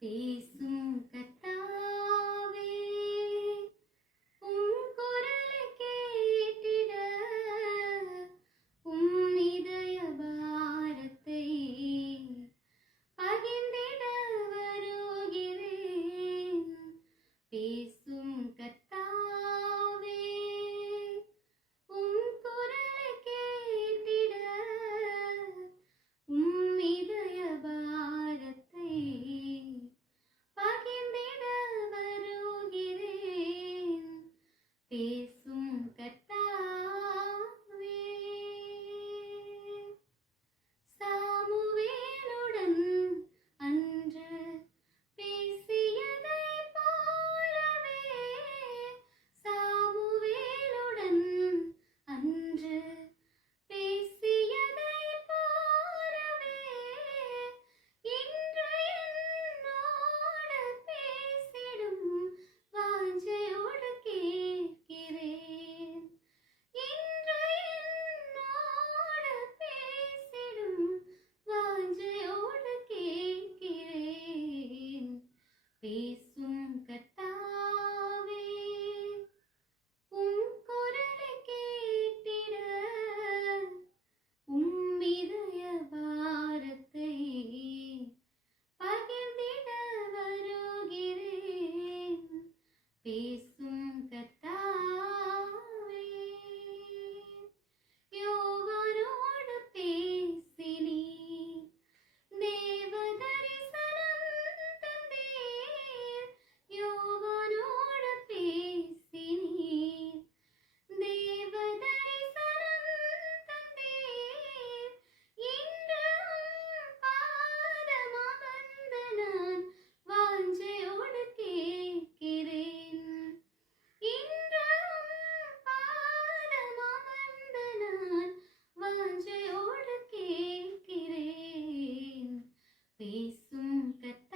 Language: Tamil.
பேசும் கர்த்தாவே, உம் குரலைக் கேட்டிட, உம் இதய பாரத்தை பகிர்ந்திட வருகிறேன். பேசும் கர்த்தாவே, உம் குரலைக் கேட்டிட, உம் இதய பாரத்தை பகிர்ந்திட வருகிறேன். பேசும் கர்த்தாவே. சாமுவேலுடன் அன்று பேசியதைப் போலவே, சாமுவேலுடன் அன்று பேசியதைப் போலவே, இன்று என்னோடு பேசிடும் வாஞ்சையோடு கேட்கிறேன். இன்று என்னோடு பேசிடும் வாஞ்சையோடு கேட்கிறேன். பேசும் கர்த்தாவே, உம் குரலைக் கேட்டிட, உம் இதய பாரத்தை பகிர்ந்திட வருகிறேன். பேசும் கர்த்தாவே. யோவானோடு பேசினீர், தேவ தரிசனம் தந்தீர். யோவானோடு பேசினீர், தேவ தரிசனம் தந்தீர். இன்று உம் பாதம் அமர்ந்து நான் வாஞ்சையோடு கேட்கிறேன். இன்று உம் பாதம் அமர்ந்து நான் வாஞ்சையோடு கேட்கிறேன். பேசும் கர்த்தாவே.